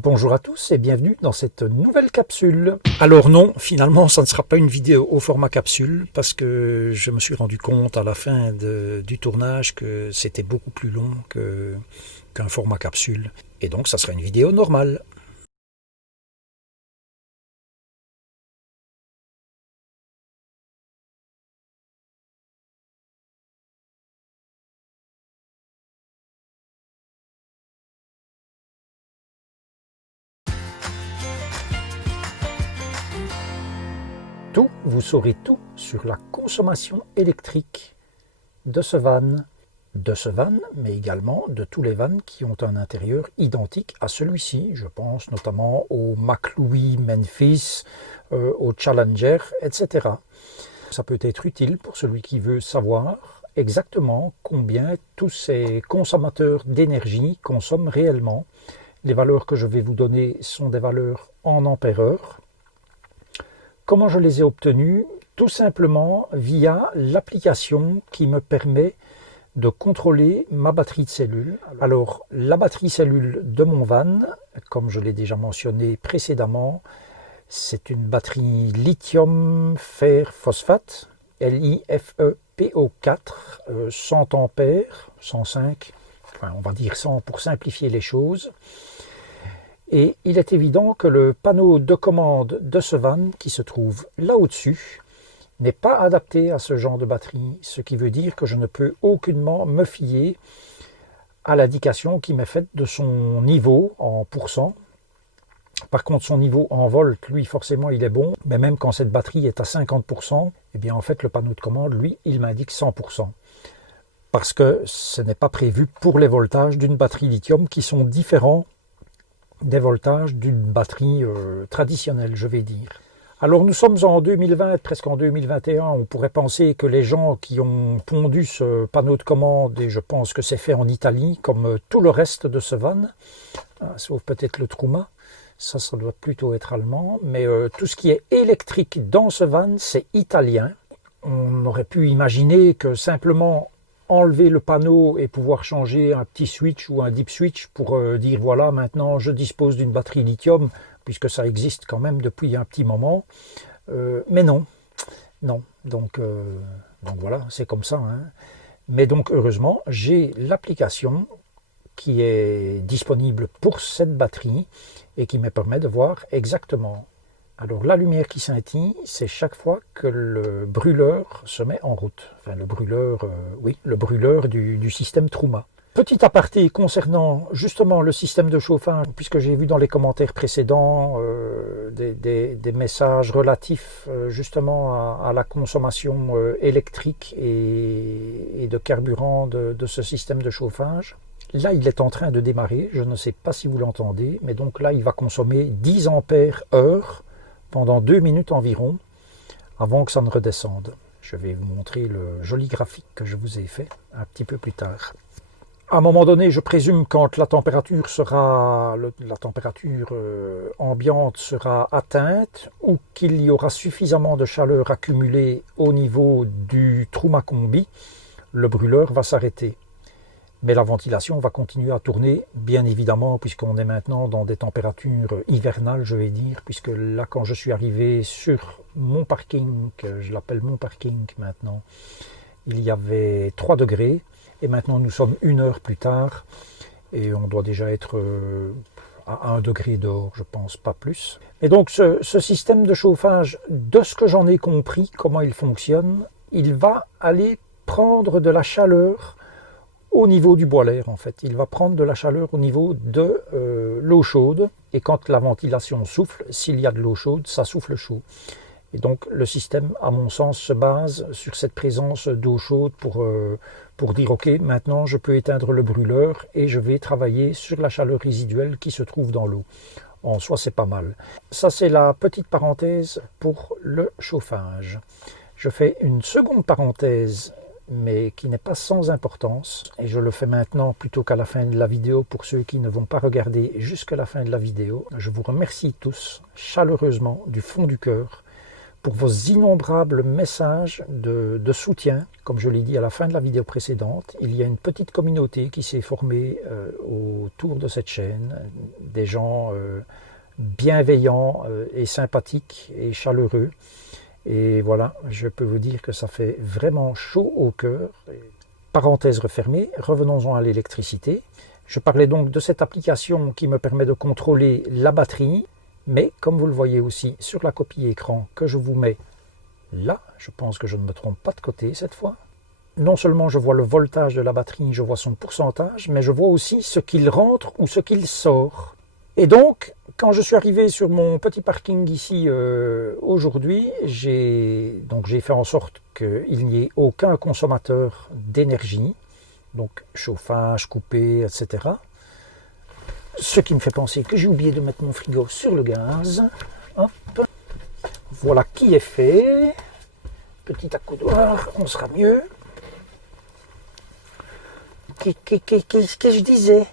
Bonjour à tous et bienvenue dans cette nouvelle capsule. Alors non, finalement ça ne sera pas une vidéo au format capsule parce que je me suis rendu compte à la fin du tournage que c'était beaucoup plus long qu'un format capsule. Et donc ça sera une vidéo normale. Vous saurez tout sur la consommation électrique de ce van, mais également de tous les vans qui ont un intérieur identique à celui-ci. Je pense notamment au McLouis Memphis, au Challenger, etc. Ça peut être utile pour celui qui veut savoir exactement combien tous ces consommateurs d'énergie consomment réellement. Les valeurs que je vais vous donner sont des valeurs en ampères-heure. Comment je les ai obtenues? Tout simplement via l'application qui me permet de contrôler ma batterie de cellule. Alors, la batterie cellule de mon van, comme je l'ai déjà mentionné précédemment, c'est une batterie lithium fer phosphate, LiFePO4, 100 ampères, 105, enfin, on va dire 100 pour simplifier les choses. Et il est évident que le panneau de commande de ce van, qui se trouve là au-dessus, n'est pas adapté à ce genre de batterie, ce qui veut dire que je ne peux aucunement me fier à l'indication qui m'est faite de son niveau en pourcent. Par contre, son niveau en volts, lui, forcément, il est bon, mais même quand cette batterie est à 50%, eh bien, en fait, le panneau de commande, lui, il m'indique 100%. Parce que ce n'est pas prévu pour les voltages d'une batterie lithium qui sont différents des voltages d'une batterie traditionnelle, je vais dire. Alors nous sommes en 2020, presque en 2021, on pourrait penser que les gens qui ont pondu ce panneau de commande, et je pense que c'est fait en Italie, comme tout le reste de ce van, sauf peut-être le Truma, ça doit plutôt être allemand, mais tout ce qui est électrique dans ce van, c'est italien. On aurait pu imaginer que simplement enlever le panneau et pouvoir changer un petit switch ou un deep switch pour dire voilà, maintenant je dispose d'une batterie lithium, puisque ça existe quand même depuis un petit moment. Mais non. Donc voilà, c'est comme ça. Hein. Mais donc heureusement, j'ai l'application qui est disponible pour cette batterie et qui me permet de voir exactement. Alors la lumière qui scintille, c'est chaque fois que le brûleur se met en route. Enfin le brûleur, le brûleur du système Truma. Petit aparté concernant justement le système de chauffage, puisque j'ai vu dans les commentaires précédents des messages relatifs justement à la consommation électrique et de carburant de ce système de chauffage. Là, il est en train de démarrer, je ne sais pas si vous l'entendez, mais donc là, il va consommer 10 ampères heure pendant 2 minutes environ, avant que ça ne redescende. Je vais vous montrer le joli graphique que je vous ai fait un petit peu plus tard. À un moment donné, je présume, quand la température ambiante sera atteinte, ou qu'il y aura suffisamment de chaleur accumulée au niveau du Truma Combi, le brûleur va s'arrêter. Mais la ventilation va continuer à tourner, bien évidemment, puisqu'on est maintenant dans des températures hivernales, je vais dire, puisque là, quand je suis arrivé sur mon parking, je l'appelle mon parking maintenant, il y avait 3 degrés, et maintenant nous sommes 1 heure plus tard, et on doit déjà être à 1 degré dehors, je pense, pas plus. Et donc ce système de chauffage, de ce que j'en ai compris, comment il fonctionne, il va aller prendre de la chaleur au niveau du boiler, en fait. Il va prendre de la chaleur au niveau de l'eau chaude, et quand la ventilation souffle, s'il y a de l'eau chaude, ça souffle chaud. Et donc le système, à mon sens, se base sur cette présence d'eau chaude pour dire ok, maintenant je peux éteindre le brûleur et je vais travailler sur la chaleur résiduelle qui se trouve dans l'eau. En soi, c'est pas mal. Ça, c'est la petite parenthèse pour le chauffage. Je fais une seconde parenthèse, mais qui n'est pas sans importance, et je le fais maintenant plutôt qu'à la fin de la vidéo pour ceux qui ne vont pas regarder jusqu'à la fin de la vidéo. Je vous remercie tous chaleureusement du fond du cœur pour vos innombrables messages de soutien. Comme je l'ai dit à la fin de la vidéo précédente, il y a une petite communauté qui s'est formée autour de cette chaîne, des gens bienveillants et sympathiques et chaleureux. Et voilà, je peux vous dire que ça fait vraiment chaud au cœur. Parenthèse refermée, revenons-en à l'électricité. Je parlais donc de cette application qui me permet de contrôler la batterie, mais comme vous le voyez aussi sur la copie écran que je vous mets là, je pense que je ne me trompe pas de côté cette fois. Non seulement je vois le voltage de la batterie, je vois son pourcentage, mais je vois aussi ce qu'il rentre ou ce qu'il sort. Et donc, quand je suis arrivé sur mon petit parking ici aujourd'hui, j'ai fait en sorte qu'il n'y ait aucun consommateur d'énergie, donc chauffage, coupé, etc. Ce qui me fait penser que j'ai oublié de mettre mon frigo sur le gaz. Hop. Voilà qui est fait. Petit accoudoir, on sera mieux. Qu'est-ce que je disais?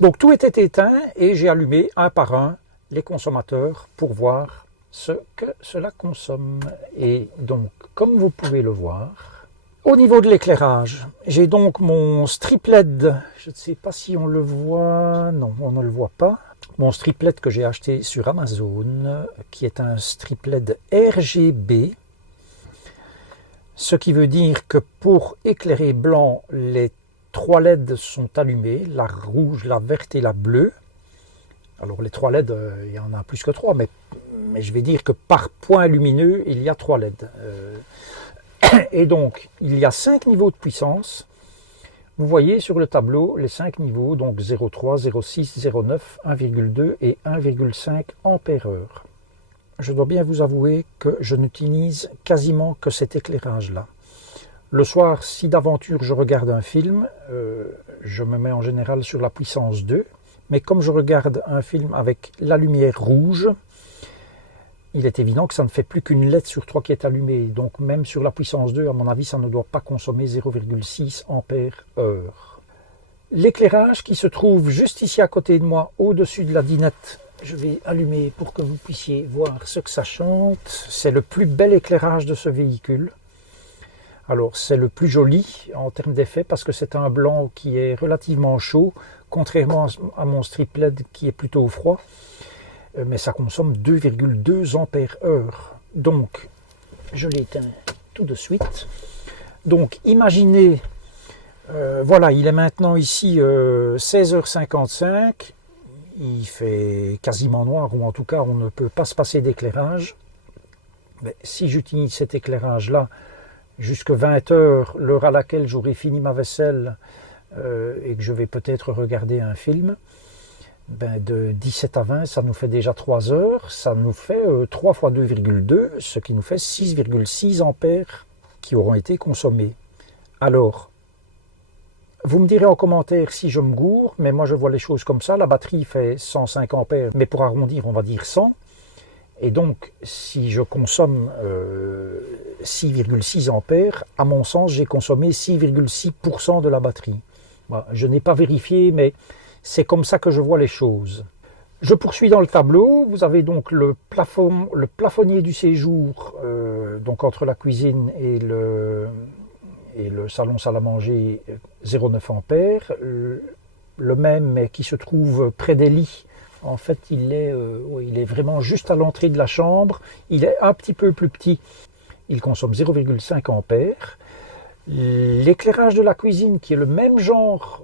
Donc tout était éteint et j'ai allumé un par un les consommateurs pour voir ce que cela consomme. Et donc, comme vous pouvez le voir, au niveau de l'éclairage, j'ai donc mon strip LED. Je ne sais pas si on le voit. Non, on ne le voit pas. Mon strip LED que j'ai acheté sur Amazon, qui est un strip LED RGB. Ce qui veut dire que pour éclairer blanc, les 3 LED sont allumés, la rouge, la verte et la bleue. Alors les 3 LED, il y en a plus que 3, mais je vais dire que par point lumineux, il y a 3 LED. Et donc, il y a 5 niveaux de puissance. Vous voyez sur le tableau les 5 niveaux, donc 0,3, 0,6, 0,9, 1,2 et 1,5 ampères-heure. Je dois bien vous avouer que je n'utilise quasiment que cet éclairage-là. Le soir, si d'aventure je regarde un film, je me mets en général sur la puissance 2. Mais comme je regarde un film avec la lumière rouge, il est évident que ça ne fait plus qu'une LED sur 3 qui est allumée. Donc même sur la puissance 2, à mon avis, ça ne doit pas consommer 0,6 ampères-heure. L'éclairage qui se trouve juste ici à côté de moi, au-dessus de la dinette, je vais allumer pour que vous puissiez voir ce que ça chante. C'est le plus bel éclairage de ce véhicule. Alors c'est le plus joli en termes d'effet parce que c'est un blanc qui est relativement chaud, contrairement à mon strip LED qui est plutôt froid. Mais ça consomme 2,2 ampères-heure. Donc, je l'éteins tout de suite. Donc, imaginez, voilà, il est maintenant ici 16h55. Il fait quasiment noir, ou en tout cas, on ne peut pas se passer d'éclairage. Mais si j'utilise cet éclairage-là, jusqu'à 20h, l'heure à laquelle j'aurai fini ma vaisselle et que je vais peut-être regarder un film, de 17 à 20, ça nous fait déjà 3 heures, ça nous fait 3 fois 2,2, ce qui nous fait 6,6 ampères qui auront été consommés. Alors, vous me direz en commentaire si je me gourre, mais moi je vois les choses comme ça, la batterie fait 105 ampères, mais pour arrondir on va dire 100, et donc si je consomme 6,6 ampères, à mon sens j'ai consommé 6,6% de la batterie. Voilà, je n'ai pas vérifié, mais c'est comme ça que je vois les choses. Je poursuis dans le tableau. Vous avez donc le plafonnier du séjour, donc entre la cuisine et le salon salle à manger, 0,9 ampères. Le même, mais qui se trouve près des lits. En fait, il est vraiment juste à l'entrée de la chambre. Il est un petit peu plus petit. Il consomme 0,5 ampères. L'éclairage de la cuisine, qui est le même genre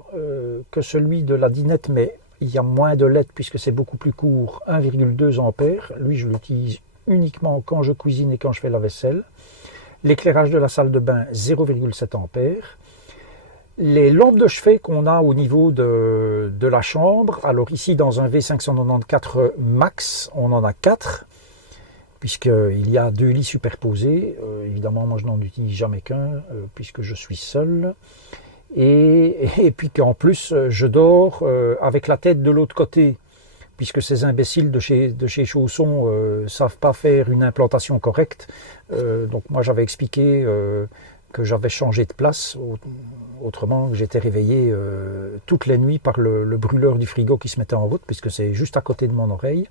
que celui de la dinette, mais il y a moins de LED puisque c'est beaucoup plus court, 1,2 ampères. Lui, je l'utilise uniquement quand je cuisine et quand je fais la vaisselle. L'éclairage de la salle de bain, 0,7 ampères. Les lampes de chevet qu'on a au niveau de la chambre, alors ici dans un V594 Max, on en a 4. Puisqu'il y a 2 lits superposés. Évidemment, moi je n'en utilise jamais qu'un, puisque je suis seul. Et puis qu'en plus, je dors avec la tête de l'autre côté, puisque ces imbéciles de chez Chausson ne savent pas faire une implantation correcte. Donc moi j'avais expliqué que j'avais changé de place. Autrement, j'étais réveillé toutes les nuits par le brûleur du frigo qui se mettait en route, puisque c'est juste à côté de mon oreille.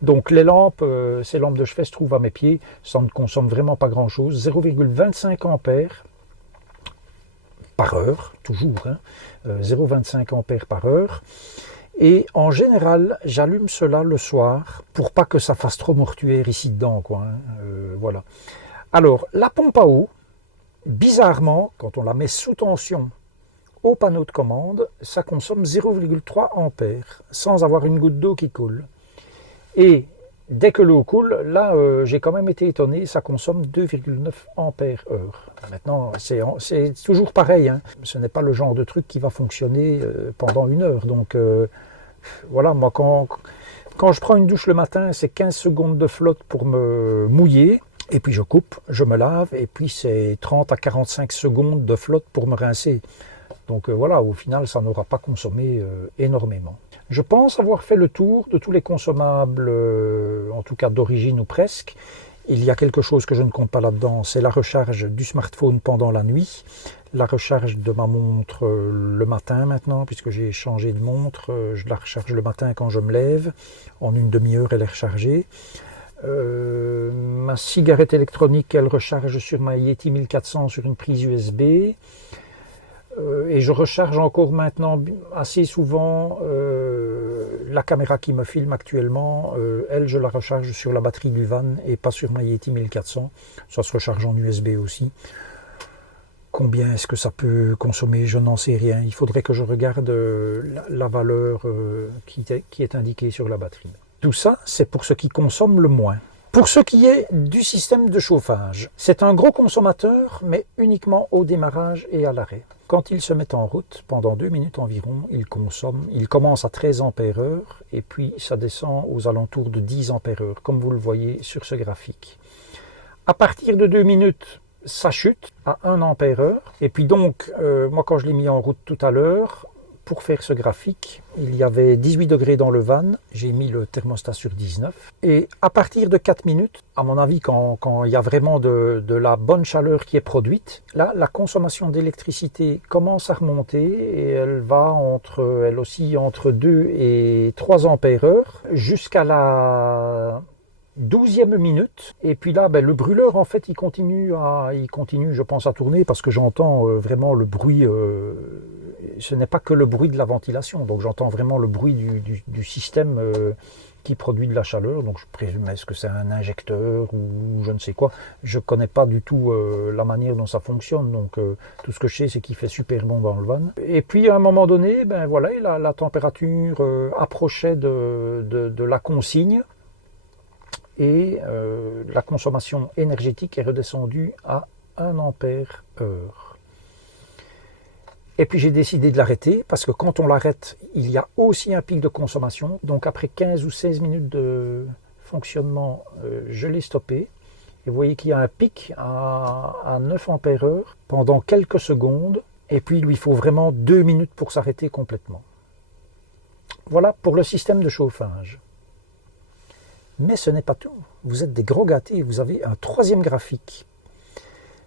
Donc les lampes, ces lampes de chevet se trouvent à mes pieds, ça ne consomme vraiment pas grand-chose. 0,25 ampères par heure, toujours, hein, 0,25 ampères par heure. Et en général, j'allume cela le soir pour pas que ça fasse trop mortuaire ici dedans, quoi. Hein, voilà. Alors, la pompe à eau, bizarrement, quand on la met sous tension au panneau de commande, ça consomme 0,3 ampères sans avoir une goutte d'eau qui coule. Et dès que l'eau coule, là, j'ai quand même été étonné, ça consomme 2,9 ampères heure. Maintenant, c'est toujours pareil, hein. Ce n'est pas le genre de truc qui va fonctionner pendant une heure. Donc, voilà, moi, quand je prends une douche le matin, c'est 15 secondes de flotte pour me mouiller. Et puis je coupe, je me lave, et puis c'est 30 à 45 secondes de flotte pour me rincer. Donc voilà, au final, ça n'aura pas consommé énormément. Je pense avoir fait le tour de tous les consommables, en tout cas d'origine ou presque. Il y a quelque chose que je ne compte pas là-dedans, c'est la recharge du smartphone pendant la nuit, la recharge de ma montre le matin maintenant, puisque j'ai changé de montre, je la recharge le matin quand je me lève, en une demi-heure elle est rechargée. Ma cigarette électronique, elle recharge sur ma Yeti 1400 sur une prise USB. Et je recharge encore maintenant assez souvent la caméra qui me filme actuellement. Elle, je la recharge sur la batterie du van et pas sur ma Yeti 1400. Ça se recharge en USB aussi. Combien est-ce que ça peut consommer? Je n'en sais rien. Il faudrait que je regarde la valeur qui est indiquée sur la batterie. Tout ça, c'est pour ce qui consomme le moins. Pour ce qui est du système de chauffage, c'est un gros consommateur, mais uniquement au démarrage et à l'arrêt. Quand il se met en route, pendant 2 minutes environ, il commence à 13 ampères heure, et puis ça descend aux alentours de 10 ampères heure, comme vous le voyez sur ce graphique. À partir de 2 minutes, ça chute à 1 ampère heure, et puis donc, moi quand je l'ai mis en route tout à l'heure, pour faire ce graphique, il y avait 18 degrés dans le van, j'ai mis le thermostat sur 19. Et à partir de 4 minutes, à mon avis, quand il y a vraiment de la bonne chaleur qui est produite, là, la consommation d'électricité commence à remonter et elle oscille entre 2 et 3 ampères heure jusqu'à la 12e minute. Et puis là, le brûleur, en fait, il continue, je pense, à tourner parce que j'entends vraiment le bruit. Ce n'est pas que le bruit de la ventilation, donc j'entends vraiment le bruit du système qui produit de la chaleur. Donc je présume, est-ce que c'est un injecteur ou je ne sais quoi. Je ne connais pas du tout la manière dont ça fonctionne, donc tout ce que je sais, c'est qu'il fait super bon dans le van. Et puis à un moment donné, voilà, la température approchait de la consigne et la consommation énergétique est redescendue à 1 ampère heure. Et puis j'ai décidé de l'arrêter parce que quand on l'arrête, il y a aussi un pic de consommation. Donc après 15 ou 16 minutes de fonctionnement, je l'ai stoppé. Et vous voyez qu'il y a un pic à 9 ampères heure pendant quelques secondes. Et puis il lui faut vraiment 2 minutes pour s'arrêter complètement. Voilà pour le système de chauffage. Mais ce n'est pas tout. Vous êtes des gros gâtés. Vous avez un 3e graphique.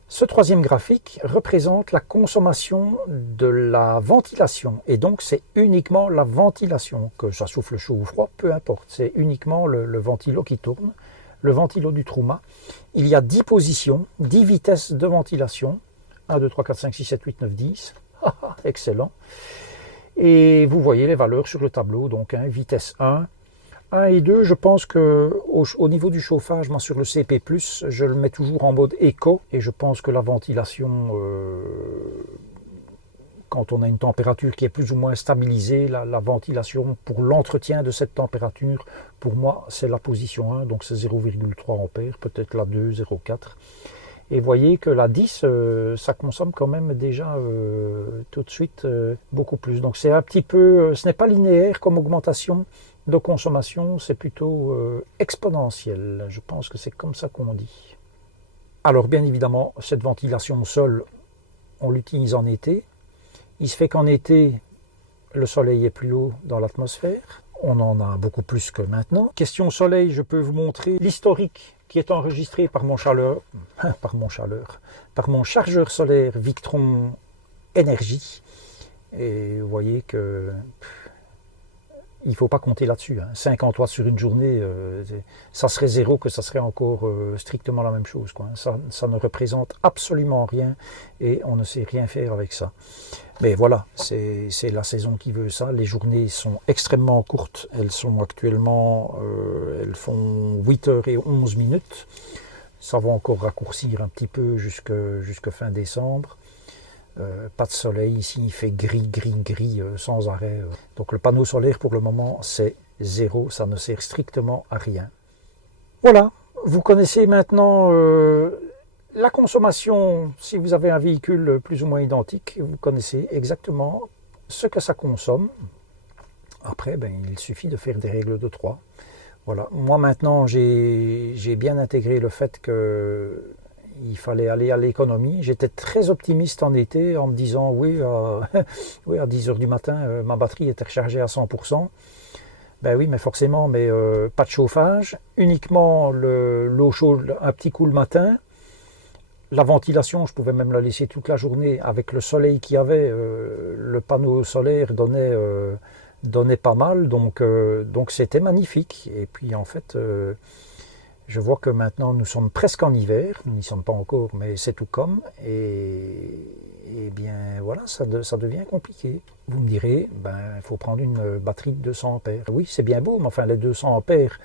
Ce 3e graphique représente la consommation de la ventilation. Et donc, c'est uniquement la ventilation, que ça souffle chaud ou froid, peu importe. C'est uniquement le ventilo qui tourne, le ventilo du Truma. Il y a 10 positions, 10 vitesses de ventilation. 1, 2, 3, 4, 5, 6, 7, 8, 9, 10. Excellent. Et vous voyez les valeurs sur le tableau. Donc, vitesse 1 et 2, je pense qu'au niveau du chauffage, moi sur le CP+, je le mets toujours en mode éco et je pense que la ventilation, quand on a une température qui est plus ou moins stabilisée, la ventilation pour l'entretien de cette température, pour moi, c'est la position 1, donc c'est 0,3 ampères, peut-être la 2, 0,4. Et vous voyez que la 10, ça consomme quand même déjà tout de suite beaucoup plus. Donc c'est un petit peu, ce n'est pas linéaire comme augmentation de consommation, c'est plutôt exponentiel. Je pense que c'est comme ça qu'on dit. Alors bien évidemment, cette ventilation au sol, on l'utilise en été. Il se fait qu'en été, le soleil est plus haut dans l'atmosphère. On en a beaucoup plus que maintenant. Question soleil, je peux vous montrer l'historique qui est enregistré par mon chargeur solaire Victron Energy. Et vous voyez que il ne faut pas compter là-dessus. 50 watts sur une journée, ça serait zéro, que ça serait encore strictement la même chose, quoi. Ça ne représente absolument rien et on ne sait rien faire avec ça. Mais voilà, c'est la saison qui veut ça. Les journées sont extrêmement courtes. Elles sont actuellement, elles font 8h11 minutes. Ça va encore raccourcir un petit peu jusque fin décembre. Pas de soleil ici, il fait gris sans arrêt. Donc le panneau solaire pour le moment c'est zéro, ça ne sert strictement à rien. Voilà, vous connaissez maintenant la consommation. Si vous avez un véhicule plus ou moins identique, vous connaissez exactement ce que ça consomme. Après, il suffit de faire des règles de 3. Voilà. Moi maintenant j'ai bien intégré le fait que il fallait aller à l'économie. J'étais très optimiste en été en me disant oui, à 10 h du matin, ma batterie était rechargée à 100%. Ben oui, mais forcément, pas de chauffage, uniquement l'eau chaude, un petit coup le matin. La ventilation, je pouvais même la laisser toute la journée avec le soleil qu'il y avait. Le panneau solaire donnait pas mal, donc c'était magnifique. Et puis en fait, je vois que maintenant nous sommes presque en hiver, nous n'y sommes pas encore, mais c'est tout comme, et bien voilà, ça devient compliqué. Vous me direz, il faut prendre une batterie de 200 ampères. Oui, c'est bien beau, mais enfin les 200 ampères,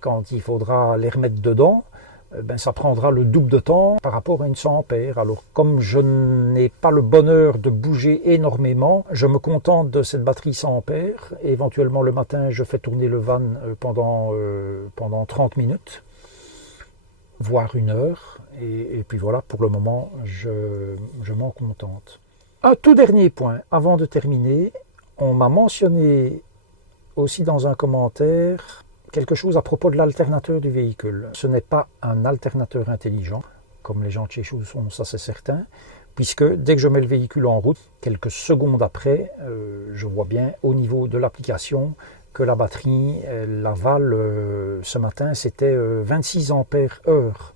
quand il faudra les remettre dedans, ça prendra le double de temps par rapport à une 100 ampères. Alors comme je n'ai pas le bonheur de bouger énormément, je me contente de cette batterie 100 ampères. Éventuellement le matin, je fais tourner le van pendant 30 minutes, voire 1 heure. Et puis voilà, pour le moment, je m'en contente. Un tout dernier point, avant de terminer, on m'a mentionné aussi dans un commentaire quelque chose à propos de l'alternateur du véhicule. Ce n'est pas un alternateur intelligent, comme les gens de chez Chou sont, ça c'est certain, puisque dès que je mets le véhicule en route, quelques secondes après, je vois bien au niveau de l'application que la batterie, l'aval ce matin, c'était 26 ampères heure.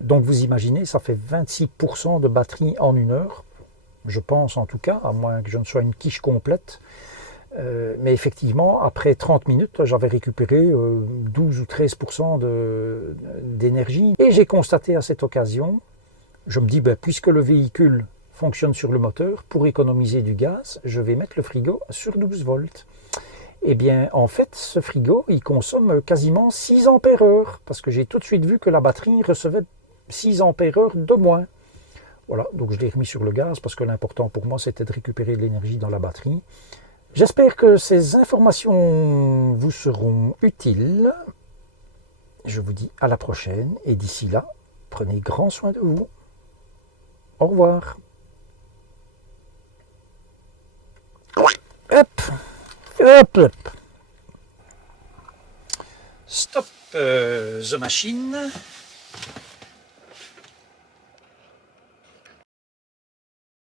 Donc vous imaginez, ça fait 26% de batterie en 1 heure, je pense en tout cas, à moins que je ne sois une quiche complète. Mais effectivement, après 30 minutes, j'avais récupéré 12 ou 13% d'énergie. Et j'ai constaté à cette occasion, je me dis, puisque le véhicule fonctionne sur le moteur, pour économiser du gaz, je vais mettre le frigo sur 12 volts. Eh bien, en fait, ce frigo, il consomme quasiment 6 ampères heure, parce que j'ai tout de suite vu que la batterie recevait 6 ampères heure de moins. Voilà, donc je l'ai remis sur le gaz, parce que l'important pour moi, c'était de récupérer de l'énergie dans la batterie. J'espère que ces informations vous seront utiles. Je vous dis à la prochaine et d'ici là, prenez grand soin de vous. Au revoir. Hop, hop, hop. Stop the machine.